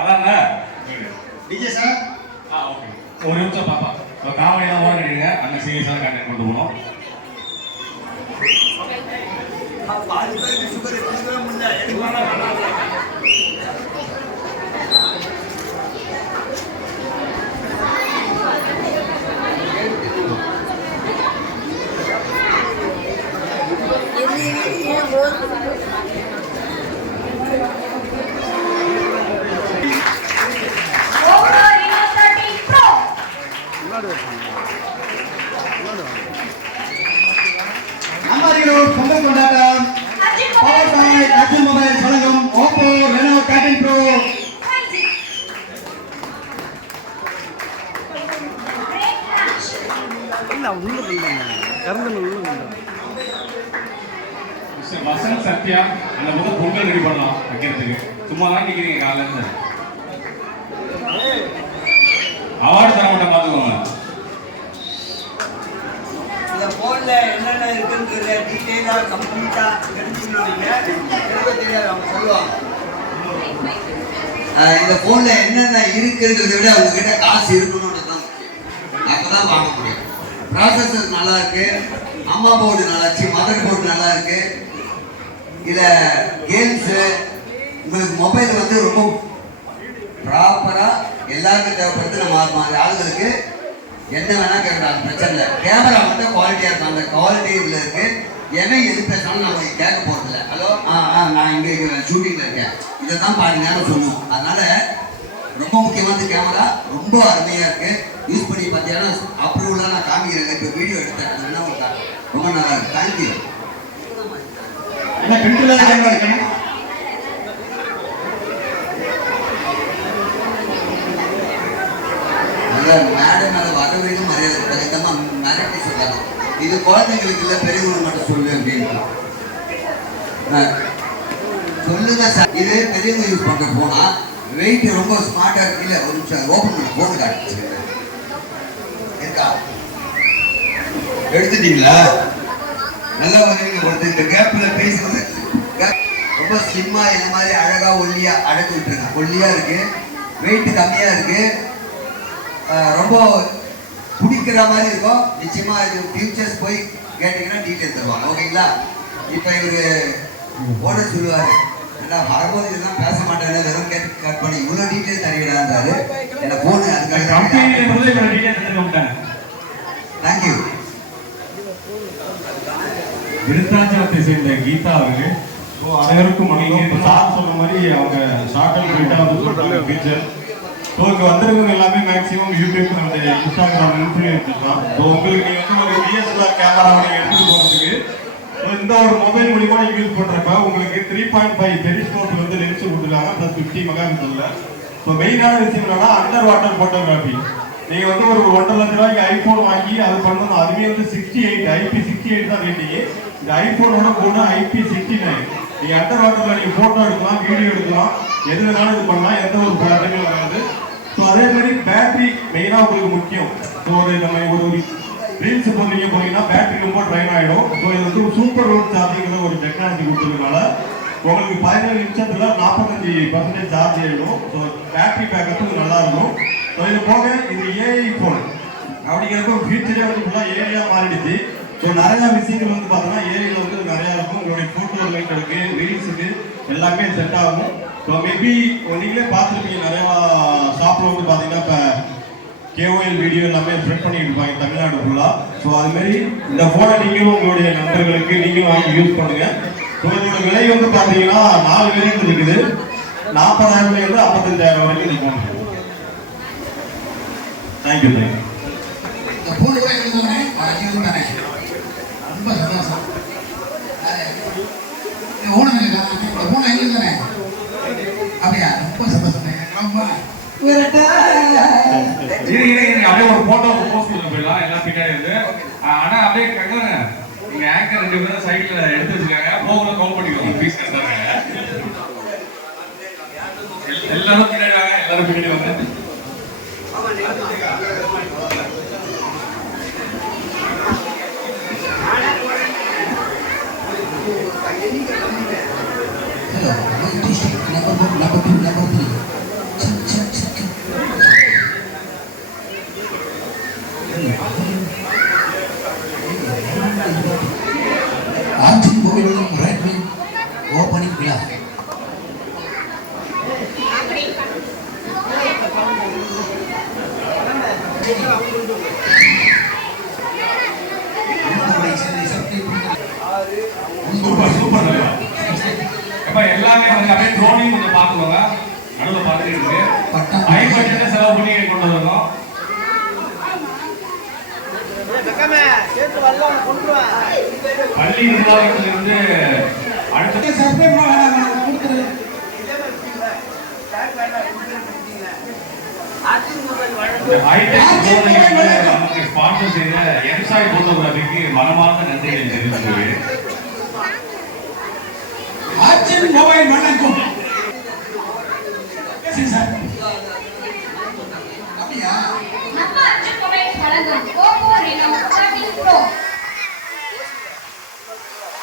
அதாங்க Vijay sir. Okay, ஒரு நிமிஷம் பாப்பா. இப்போ காமெடியெல்லாம் ஓட கிடையாது, அங்கே சீரியஸாக கண்டெக்ட் கொண்டு போகணும். அம்பாரியூர் பொங்கல் கொண்டாட்டம் பவர் பை அர்ஜுன் மொபைல்ஸ் வழங்கும் Oppo Reno 13 bro. Vasanth Sathya அந்த பக்கம் பொங்கல் ரெடி பண்ணலாம் வைக்கிறதுக்கு. சும்மா தான் நிற்கிறீங்க காலையில இருந்து. அவார்டு தர மாட்டேன் பார்த்துக்கோங்க. இந்த போன்ல என்னென்ன இருக்குன்னு டீட்டெயிலா கம்ப்ளீட்டா தெரிஞ்சுக்கணும்னீங்க. தெரியாது அவங்க சொல்லுவாங்க. இந்த போன்ல என்னென்ன இருக்குன்றதை விட அவங்க கிட்ட காசு இருக்கணும்னு தான் முக்கியம். அப்பதான் வாங்க முடியும். ப்ராசஸர் நல்லா இருக்கு, அம்மா போர்டு நல்லா இருக்கு, மதர் போர்டு நல்லா இருக்கு. இதுல கேம்ஸ் உங்களுக்கு மொபைல் வந்து ரொம்ப ப்ராப்பரா எல்லாருக்கும் தேவைப்படுது. நம்ம ஆளுங்களுக்கு என்ன வேணா கேட்கலாம், பிரச்சனை இல்லை. கேமரா மட்டும் குவாலிட்டியா இருக்கும். அந்த குவாலிட்டி இதுல இருக்கு. எவன் எது பேசினாலும் நம்ம கேட்க போறது இல்லை. ஹலோ நான் இங்க ஷூட்டிங்ல இருக்கேன், இதை தான் பாதி நேரம் சொல்லுவோம். அதனால ரொம்ப முக்கியமான கேமரா ரொம்ப அருமையா இருக்கு. யூஸ் பண்ணி பார்த்தீங்கன்னா அப்ரூவ்லாம் நான் காமிக்கிறேங்க. இப்போ வீடியோ எடுத்தேன், ரொம்ப நல்லா இருக்கு. தேங்க்யூ. மேடம் மேல வரவேணும் மரியாதை தகுந்தமா மிரட்டி சொல்லலாம். இது குழந்தைங்களுக்கு இல்லை, பெரியவங்க மட்டும் சொல்லு அப்படின்னு சொல்லுங்க சார். இது பெரியவங்க யூஸ் பண்ற போனா வெயிட் ரொம்ப ஸ்மார்ட்டா இருக்கு. இல்லை, ஒரு நிமிஷம் ஓப்பன் பண்ணி போட்டு காட்டுச்சு இருக்கா, எடுத்துட்டீங்களா? நல்லா வந்து கொடுத்து இந்த கேப்ல பேசுறது ரொம்ப ஸ்லிம்மா இந்த மாதிரி அழகா ஒல்லியா அடக்கி விட்டுருங்க. ஒல்லியா இருக்கு, வெயிட் கம்மியா இருக்கு, ரொம்ப பிடிக்கிற மாதிரி இருக்கும். நிச்சயமா இது ஃபியூச்சர்ஸ் போய் கேட்டீங்கன்னா டீட்டெயில் தருவாங்க. ஓகேங்களா? இப்போ இவரு ஓட சொல்லுவாரு, ஏன்னா வரும்போது இதெல்லாம் பேச மாட்டாரு, வெறும் கட் பண்ணி இவ்வளோ டீட்டெயில் தருகிறாரு. என்ன போன அதுக்காக தேங்க்யூ. விருத்தாச்சலத்தை சேர்ந்த கீதா அவர்கள். ஸோ அனைவருக்கும் வணக்கம். சார் சொன்ன மாதிரி அவங்க ஷார்ட் அண்ட் ஸ்வீட்டாக வந்து சொல்கிறாங்க ஃபீச்சர். ஸோ இங்கே வந்திருக்கவங்க எல்லாமே மேக்ஸிமம் யூடியூப் அந்த இன்ஸ்டாகிராம் இன்ஃப்ளூயன்சஸ் தான். ஸோ உங்களுக்கு நீங்கள் வந்து ஒரு டிஎஸ்எல்ஆர் கேமரா நீங்கள் எடுத்துகிட்டு போகிறதுக்கு ஸோ இந்த ஒரு மொபைல் மூலிமா நீங்கள் யூஸ் பண்ணுறப்ப உங்களுக்கு 3.5 டெலிஸ்கோப் வந்து லென்ஸ் கொடுத்துருக்காங்க ப்ளஸ் 50 மெகாபிக்சலில். ஸோ மெயினான விஷயம் என்னன்னா அண்டர் வாட்டர் ஃபோட்டோகிராஃபி. நீங்கள் வந்து ஒரு 1.5 லட்ச ரூபாய்க்கு ஐஃபோன் வாங்கி அது பண்ணணும். அதுவே வந்து 68 IP68 தான் வேண்டிய. இந்த ஐஃபோனோட போன IP69. நீங்கள் அண்டர் வாட்டரில் நீங்கள் ஃபோட்டோ எடுக்கலாம், வீடியோ எடுக்கலாம், எது வேணாலும் இது பண்ணலாம், எந்த ஒரு ப்ராப்ளமும் வராது. ஸோ அதே மாதிரி பேட்டரி மெயினாக உங்களுக்கு முக்கியம். ஸோ நம்ம ஒரு ரீல்ஸ் போனீங்க போனீங்கன்னா பேட்டரி ரொம்ப ட்ரைன் ஆகிடும். ஸோ இது வந்து சூப்பர் ரோட் சார்ஜிங்கிற ஒரு டெக்னாலஜி கொடுத்ததுனால உங்களுக்கு 17 நிமிஷத்தில் 45% சார்ஜ் ஆகிடும். ஸோ பேட்டரி பேக்கப் நல்லா இருக்கும். ஸோ இது போக இது ஏஐ ஃபோன் அப்படிங்கிறப்ப ஃபியூச்சரே வந்து ஃபுல்லாக ஏஐயாக மாறிடுச்சு. ஸோ நிறையா விஷயங்கள் வந்து பார்த்தோன்னா ஏஐயில் வந்து நிறையா இருக்கும். உங்களுடைய ஃபோட்டோ ரிலேட்டடுக்கு ரீல்ஸுக்கு எல்லாமே செட் ஆகும். ஸோ மேபி நீங்களே பார்த்துருப்பீங்க நிறையா ஷாப்பில் வந்து பார்த்தீங்கன்னா இப்போ கேஓஎல் வீடியோ எல்லாமே ஸ்ப்ரெட் பண்ணிட்டு இருப்பாங்க தமிழ்நாடு ஃபுல்லாக. ஸோ அதுமாரி இந்த ஃபோனை நீங்களும் உங்களுடைய நண்பர்களுக்கு நீங்களும் வாங்கி யூஸ் பண்ணுங்கள். ஸோ இதோட விலை வந்து பார்த்தீங்கன்னா 4 வேரியன்ட் இருக்குது. 40,000 55,000 வரைக்கும் இந்த ஃபோன். தேங்க்யூ. இந்த ஃபோன் கூட எழுதுதானே தானே ரொம்ப சந்தோஷம். ஓனம் இந்த ஃபோன் எழுதுதானே அப்படியா? ரொம்ப சந்தோஷம். அப்படியே ஒரு போட்டோ போஸ்ட் பண்ண போயிடலாம் எல்லாம் பின்னாடி வந்து. ஆனா அப்படியே கட்டுங்க, நீங்க ஆங்கர் 2 பேரும் சைட்ல எடுத்து வச்சுக்காங்க, போகல கவுண்ட் பண்ணிக்கோங்க. பீஸ் கட்டாங்க எல்லாரும் பின்னாடி வாங்க, எல்லாரும் பின்னாடி வாங்க. Hello, number 3. சூப்பர் சூப்பர் தலைவா. எப்ப எல்லாமே வந்து அப்படியே ட்ரோனையும் கொஞ்சம் பார்த்துக்கோங்க. நடுவில் பார்த்துட்டு இருக்கு. ஹை பட்ஜெட்டை செலவு பண்ணி கொண்டு வரணும். பள்ளி நிர்வாகத்திலிருந்து அடுத்த ஹைடெக் நமக்கு ஸ்பான்சர் செய்த என்சாய் போட்டோகிராஃபிக்கு மனமார்ந்த நன்றிகளை தெரிவித்துள்ளேன். மொபைல் வணக்கம் சார். அப்படியா? நம்ம அர்ஜுன் மொபைல் வழங்கும் Oppo Reno 13 Pro.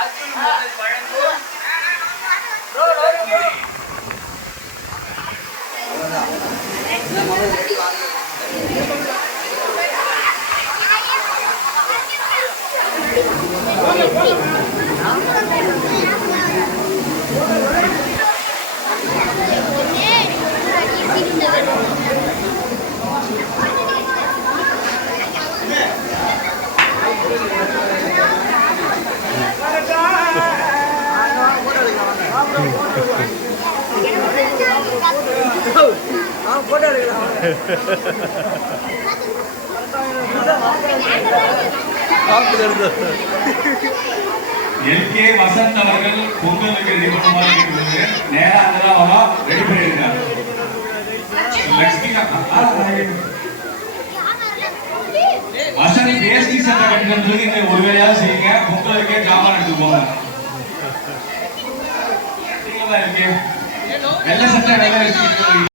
Arjun mobile வழங்கும் எல்கே வசந்த் அவர்கள் பொங்கலுக்கு ரெடி பண்ணுமாறு கேட்டுள்ளது. நேரா அங்கதான் வரும், ரெடி பண்ணிருக்காங்க. லட்சுமி வசந்த் வேஷ்டி சட்டை கட்டுறதுக்கு இந்த ஒரு வேலையாவது செய்யுங்க. பொங்கலுக்கே ஜாமான் எடுத்து போங்க. வெள்ளை சட்டை வெள்ளை வச்சுக்கிட்டு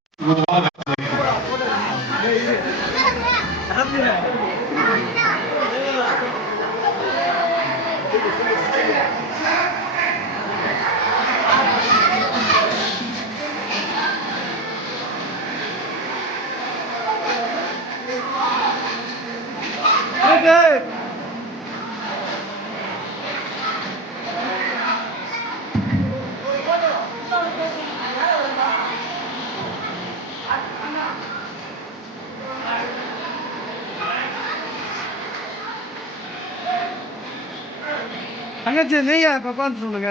தங்கச்சி நீங்க பப்பான்னு சொல்லுங்க.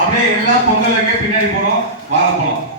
அப்படியே எல்லா பொங்கலுக்கே பின்னாடி போனோம், வாங்க போனோம்.